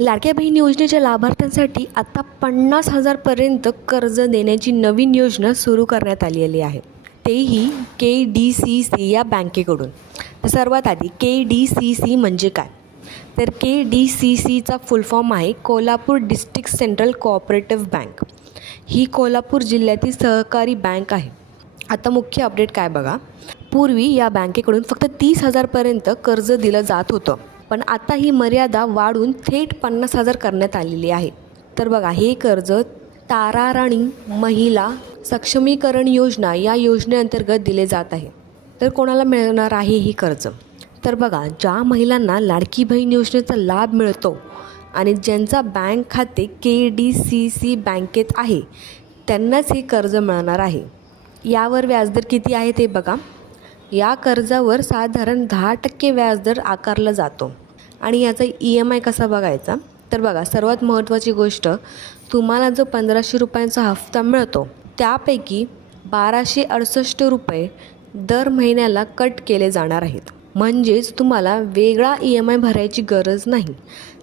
लाडक्या बहीण योजनेच्या लाभार्थ्यांसाठी आता 50,000पर्यंत कर्ज देण्याची नवीन योजना सुरू करण्यात आलेली आहे, तेही KDCC या बँकेकडून. तर सर्वात आधी KDCC म्हणजे काय? तर KDCCचा फुल फॉर्म आहे Kolhapur district central cooperative bank. ही कोल्हापूर जिल्ह्यातील सहकारी बँक आहे. आता मुख्य अपडेट काय बघा, पूर्वी या बँकेकडून फक्त 30,000पर्यंत कर्ज दिलं जात होतं, पण आता ही मर्यादा वाढून थेट 50,000 करण्यात आलेली आहे. तर बघा, हे कर्ज ताराराणी महिला सक्षमीकरण योजना या योजनेअंतर्गत दिले जात आहे. तर कोणाला मिळणार आहे ही कर्ज? तर बघा, ज्या महिलांना लाडकी बहीण योजनेचा लाभ मिळतो आणि ज्यांचा बँक खाते KDCC बँकेत आहे त्यांनाच हे कर्ज मिळणार आहे. यावर व्याजदर किती आहे ते बघा. या कर्जावर साधारण 10% व्याजदर आकारला जातो. आणि याचा EMI कसा बघायचा? तर बघा, सर्वात महत्त्वाची गोष्ट, तुम्हाला जो 1,500 रुपयांचा हफ्ता मिळतो त्यापैकी 1,268 रुपये दर महिन्याला कट केले जाणार आहेत. म्हणजेच तुम्हाला वेगळा EMI भरायची गरज नाही.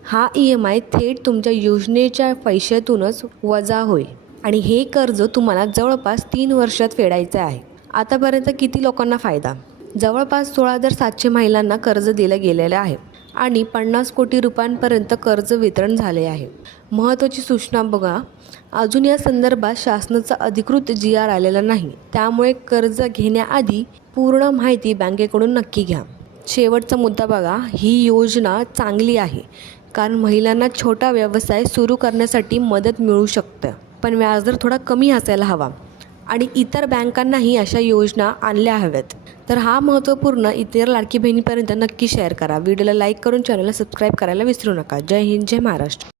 हा EMI थेट तुमच्या योजनेच्या पैशातूनच वजा होईल आणि हे कर्ज तुम्हाला जवळपास 3 वर्षात फेडायचे आहे. आतापर्यंत किती लोकांना फायदा? जवळपास 16,700 महिलांना कर्ज दिलं गेलेलं आहे आणि 50 कोटी रुपयांपर्यंत कर्ज वितरण झाले आहे. महत्त्वाची सूचना बघा, अजून या संदर्भात शासनाचा अधिकृत GR आलेला नाही, त्यामुळे कर्ज घेण्याआधी पूर्ण माहिती बँकेकडून नक्की घ्या. शेवटचा मुद्दा बघा, ही योजना चांगली आहे कारण महिलांना छोटा व्यवसाय सुरू करण्यासाठी मदत मिळू शकते, पण व्याजदर थोडा कमी असायला हवा आणि इतर बँकांनाही अशा योजना आणल्या हव्यात. तर हा महत्त्वपूर्ण इतर लाडकी बहिणीपर्यंत नक्की शेअर करा. व्हिडिओला लाईक करून चॅनलला सबस्क्राईब करायला विसरू नका. जय हिंद, जय महाराष्ट्र.